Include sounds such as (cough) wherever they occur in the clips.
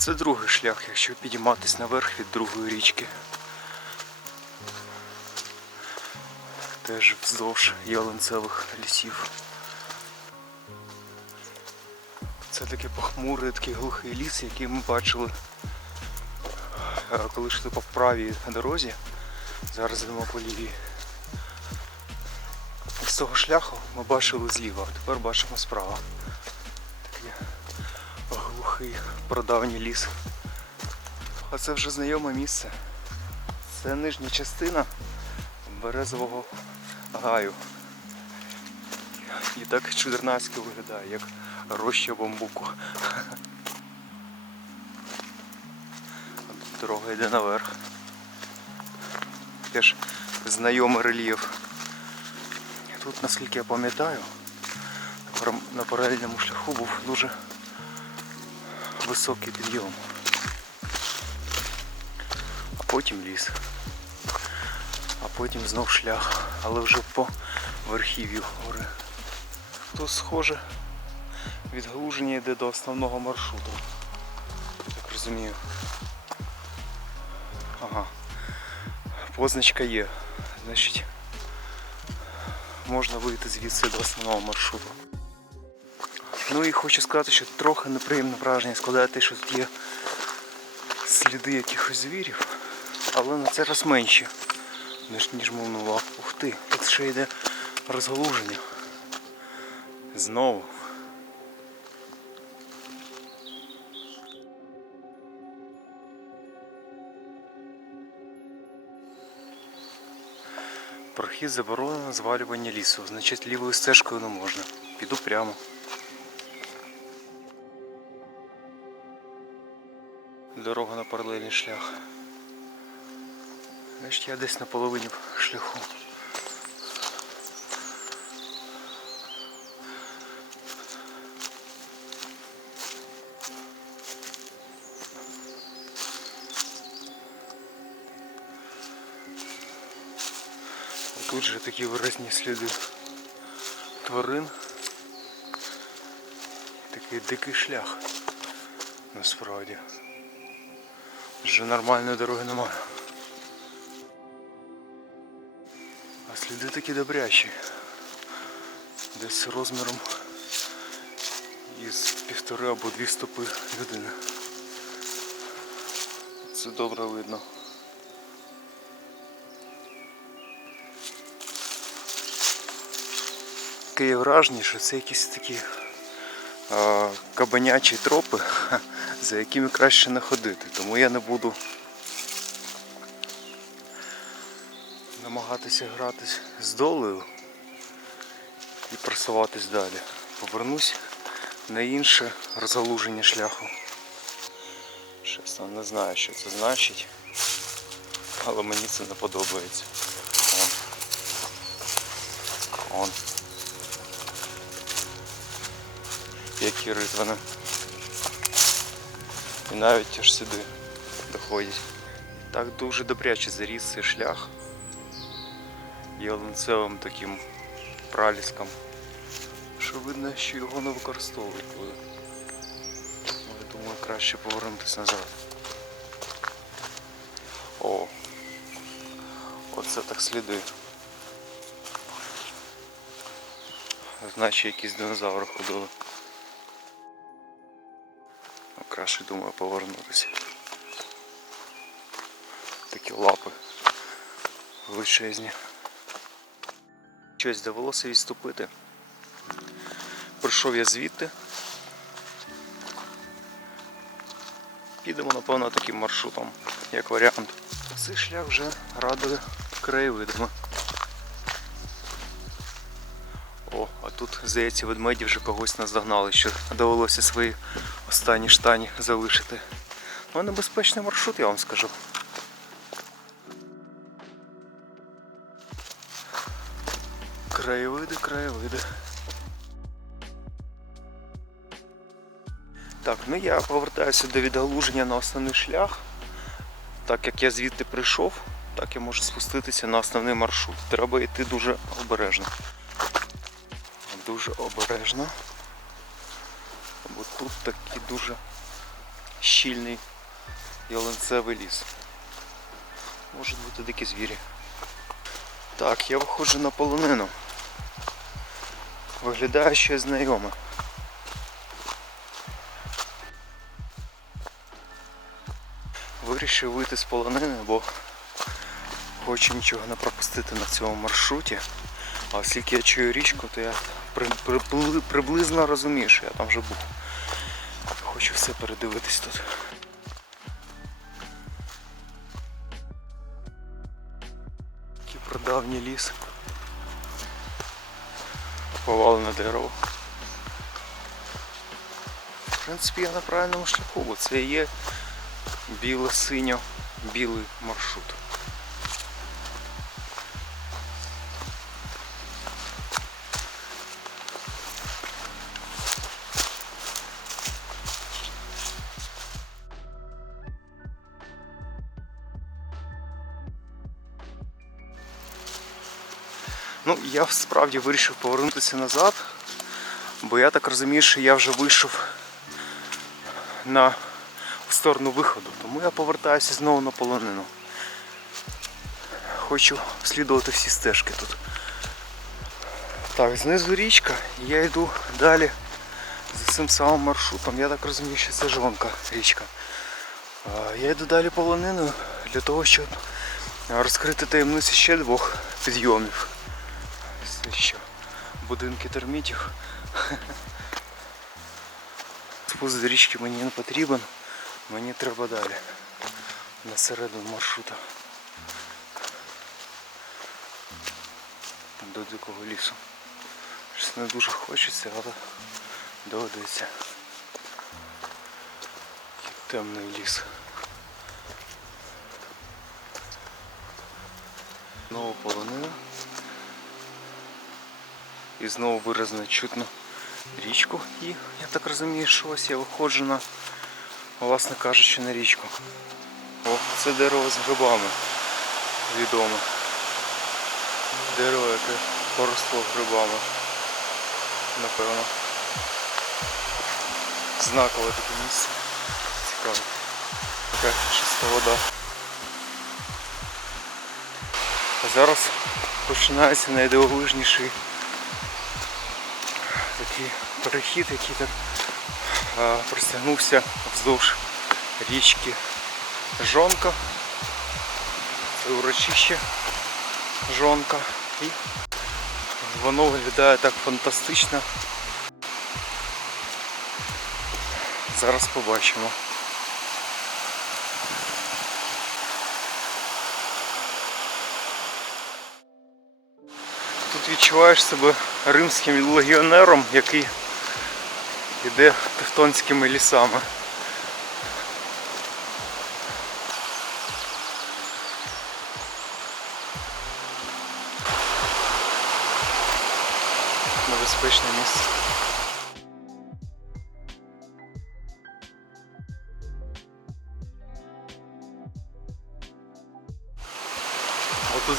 Це другий шлях, якщо підійматись наверх від другої річки. Теж вздовж ялинцевих лісів. Це такий похмурий, такий глухий ліс, який ми бачили, е, коли йшли по правій дорозі. Зараз йдемо по лівій. З того шляху ми бачили зліва, а тепер бачимо справа. Такий глухий прадавній ліс. А це вже знайоме місце. Це нижня частина березового гаю. І так чудернацько виглядає, як роща бамбуку. (laughs) Дорога йде наверх. Теж знайомий рельєф. Тут, наскільки я пам'ятаю, на паралельному шляху був дуже високий підйом. А потім ліс. А потім знов шлях, але вже по верхів'ю гори. То схоже відгалуження йде до основного маршруту. Так розумію. Ага. Позначка є. Значить, можна вийти звідси до основного маршруту. Ну і хочу сказати, що трохи неприємне враження складає те, що тут є сліди якихось звірів, але на цей раз менші, ніж, ніж минуло. Ух ти, тут ще йде розгалуження. Знову. Прохід заборонено звалювання лісу, значить лівою стежкою не можна. Піду прямо. Дорога на паралельний шлях. Значить я десь на половині шляху. Тут же такі виразні сліди тварин. Такий дикий шлях насправді. Вже нормальної дороги немає. А сліди такі добрячі. Десь розміром із півтори або дві стопи людини. Це добре видно. Таке є враження, що це якісь такі а, кабанячі тропи, за якими краще не ходити. Тому я не буду намагатися гратись з долею і просуватись далі. Повернусь на інше розгалуження шляху. Чесно, не знаю, що це значить, але мені це не подобається. Он. Он. Які ритвини. І навіть аж сюди доходять. Так дуже добряче заріс цей шлях ялинцевим таким праліском. Що видно, що його не використовують буде. Я думаю, краще повернутися назад. О! Оце так сліди. Значить якісь динозаври ходили. Краще думаю повернутися. Такі лапи величезні. Щось довелося відступити. Прийшов я звідти. Підемо, напевно, таким маршрутом, як варіант. Цей шлях вже радує краєвидами. О, а тут, здається, ведмеді вже когось наздогнали, що довелося свої останні штані залишити. Ну, небезпечний маршрут, я вам скажу. Краєвиди, краєвиди. Так, ну я повертаюся до відгалуження на основний шлях. Так як я звідти прийшов, так я можу спуститися на основний маршрут. Треба йти дуже обережно. Дуже обережно. Бо тут такі дуже щільний ялинцевий ліс. Можуть бути дикі звірі. Так, я виходжу на полонину. Виглядає щось знайоме. Вирішив вийти з полонини, бо хочу нічого не пропустити на цьому маршруті. А оскільки я чую річку, то я при- прибли- приблизно розумію, що я там вже був. Хочу все передивитись тут. Такий прадавній ліс. Повалене дерево. В принципі, я на правильному шляху, бо це є біло-синьо-білий маршрут. Ну, я справді вирішив повернутися назад, бо я так розумію, що я вже вийшов на сторону виходу. Тому я повертаюся знову на полонину. Хочу слідувати всі стежки тут. Так, знизу річка, я йду далі за цим самим маршрутом. Я так розумію, що це жонка річка. Я йду далі полониною для того, щоб розкрити таємницю ще двох підйомів. Це що? Будинки термітів. Спуск з річки мені не потрібен. Мені треба далі. На середину маршрута. До дикого лісу. Щось не дуже хочеться, але доведеться. Темний ліс. Знову полонина. І знову виразно чутно річку. І я так розумію, що ось я виходжу на, власне кажучи, на річку. О, це дерево з грибами відоме. Дерево, яке поросло грибами. Напевно. Знакове таке місце. Цікаво. Така чиста вода. А зараз починається найдивовижніший такий перехід, який так простягнувся вздовж річки Жонка. Це урочище Жонка. І воно виглядає так фантастично. Зараз побачимо. Відчуваєш себе римським легіонером, який йде тевтонськими лісами. Небезпечне місце.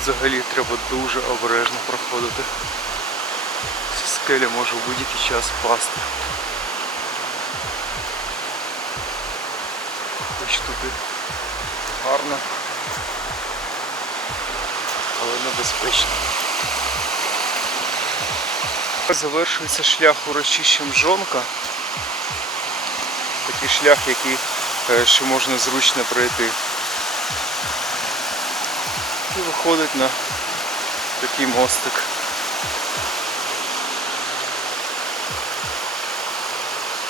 Взагалі треба дуже обережно проходити. Ці скелі може в будь-який час впасти. Хоч тут і гарно, але небезпечно. Завершується шлях урочищем Жонка. Такий шлях, який ще можна зручно пройти. І виходить на такий мостик.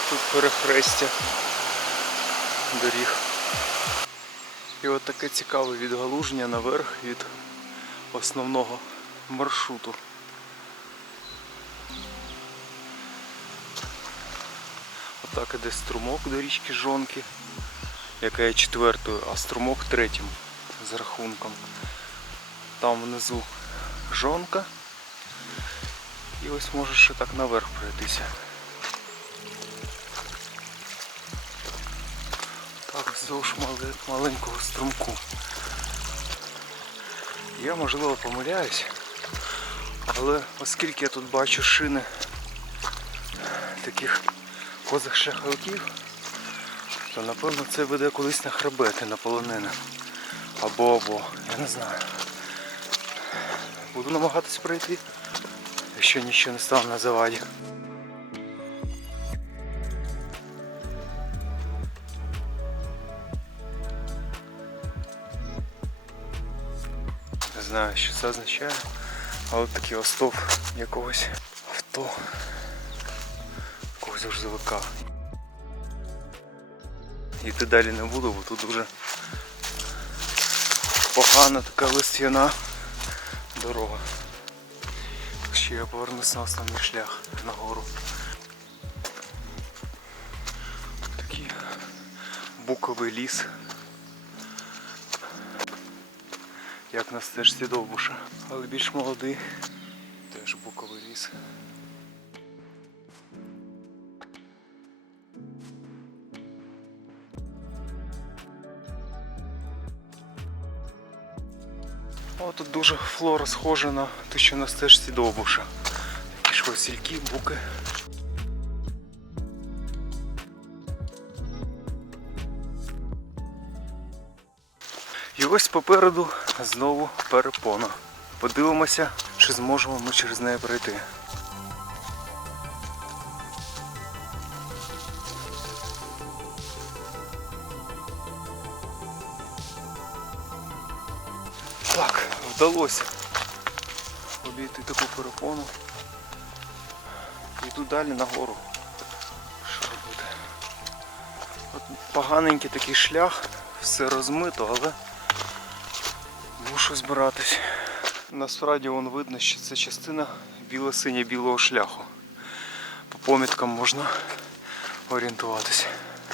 Тут перехрестя доріг. І от таке цікаве відгалуження наверх від основного маршруту. Отак іде струмок до річки Жонки, яка є четвертою, а струмок третім з рахунком. Там внизу жонка. І ось можеш ще так наверх пройтися. Так, вздовж маленького струмку. Я можливо помиляюсь, але оскільки я тут бачу шини таких позашляховиків, То напевно це веде кудись на хребети, на полонини. Або або, я не знаю. Буду намагатись пройти, якщо нічого не став на заваді. Не знаю, що це означає, але такий остов якогось авто, якогось грузовика. Йти далі не буду, бо тут дуже погана така листяна дорога. Ще я повернуся на основний шлях нагору. Такий буковий ліс. Як на стежці довбуша. Але більш молодий. Теж буковий ліс. Тут дуже флора схожа на те, що на стежці довбуша. Такі ж васильки, буки. І ось попереду знову перепона. Подивимося, чи зможемо ми через неї пройти. Вдалося обійти таку перепону. Йду далі нагору. Що робити? От поганенький такий шлях, все розмито, але мушу збиратись. Насправді вон видно, що це частина біло-синьо-білого шляху. По поміткам можна орієнтуватися.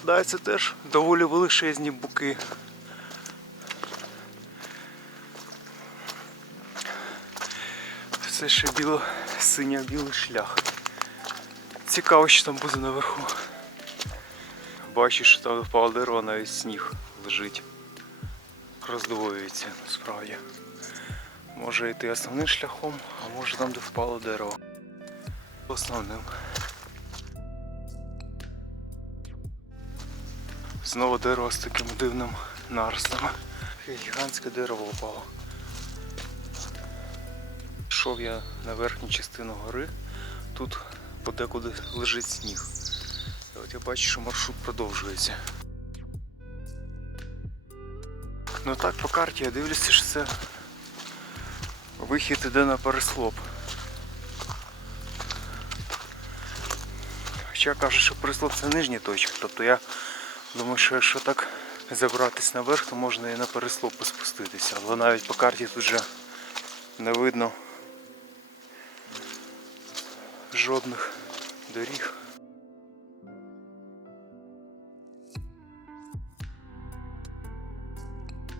Да, це теж доволі величезні буки. Це ще біло синьо-білий шлях. Цікаво, що там буде наверху. Бачу, що там впало дерево, навіть сніг лежить. Роздвоюється насправді. Може йти основним шляхом, а може там, де впало дерево. Основним. Знову дерево з таким дивним наростом. Таке гігантське дерево впало. Йшов я на верхню частину гори, тут подекуди лежить сніг. І от я бачу, що маршрут продовжується. Ну так по карті я дивлюся, що це вихід іде на переслоп. Хоча кажуть, що переслоп це нижня точка, тобто я думаю, що якщо так забратись наверх, то можна і на переслоп спуститися. Але навіть по карті тут вже не видно жодних доріг.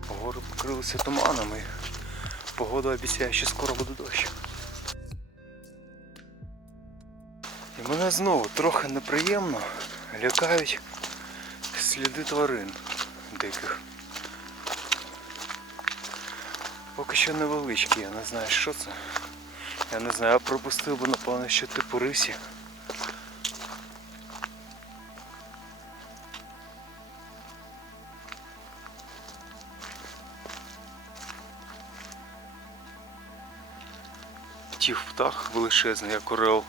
Гори покрилися туманами. Погода обіцяє, що скоро буде дощ. І мене знову трохи неприємно лякають сліди тварин диких. Поки що невеличкі, я не знаю що це. Я не знаю, я пропустив би напевно, що типу рисі. Тів птах величезний, як орел.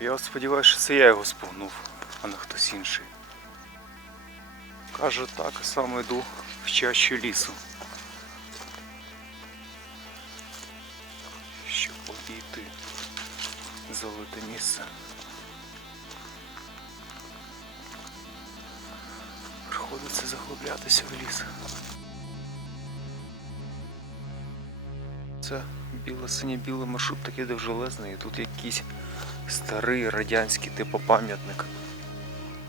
Я сподіваюся, що це я його спугнув, а не хтось інший. Каже так, а сам йду в чащу лісу. Золоте місце. Приходиться заглублятися в ліс. Це біло-синьо-білий маршрут такий довжелезний, і тут якийсь старий радянський типу пам'ятник.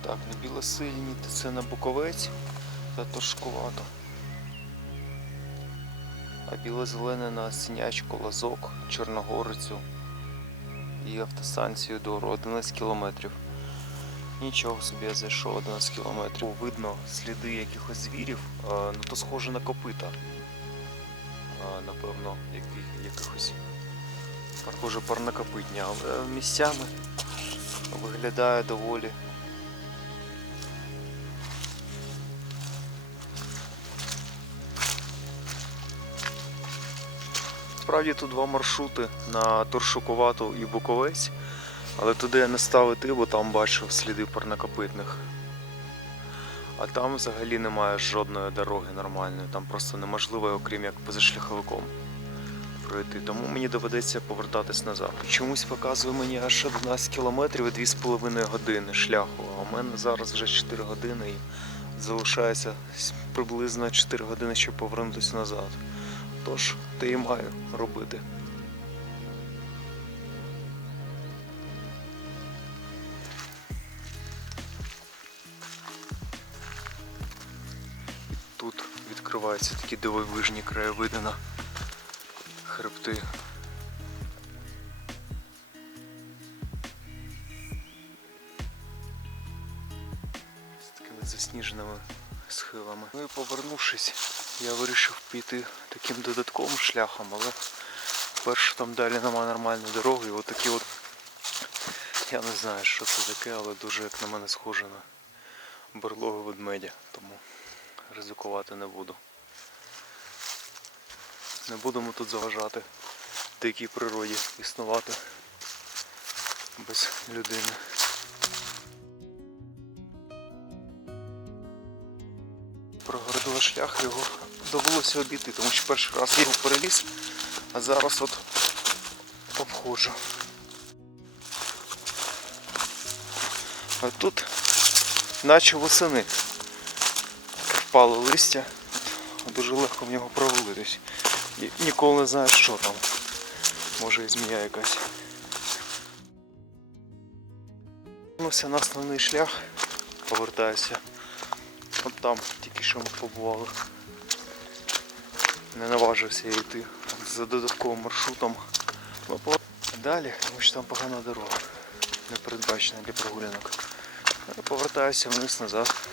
Так, на білосиній це на Буковець та Торжкувато. А біло-зелене на Синячку, Лазок, Чорногорицю і автостанцію до 11 кілометрів. Нічого собі я зайшов 11 кілометрів. Видно сліди якихось звірів, ну то схоже на копита. Напевно, якихось похоже парнокопитня, але місцями виглядає доволі. Справді тут два маршрути на Туршукувату і Буковець, але туди я не став іти, бо там бачив сліди парнокопитних. А там взагалі немає жодної дороги нормальної, там просто неможливо, окрім як позашляховиком пройти. Тому мені доведеться повертатись назад. Чомусь показує мені аж 11 кілометрів і 2,5 години шляху. А у мене зараз вже 4 години і залишається приблизно 4 години, щоб повернутися назад. Тож, те і маю робити. Тут відкриваються такі дивовижні краєвиди на хребти. З такими засніженими схилами. Ну і повернувшись, я вирішив піти таким додатковим шляхом, але перше там далі немає нормальної дороги, і отакі от. Я не знаю, що це таке, але дуже як на мене схоже на берлогу ведмедя, тому ризикувати не буду. Не будемо тут заважати дикій природі існувати без людини. Прогородила шлях, його довелося обійти, тому що перший раз його переліз, а зараз от обходжу. А тут наче восени впало листя, дуже легко в нього провалитись. І ніколи не знаєш, що там. Може і змія якась. Вернувся на основний шлях, повертаюся. От там тільки що ми побували. Не наважився я йти за додатковим маршрутом. Далі, тому що там погана дорога, не передбачена для прогулянок. Повертаюся вниз назад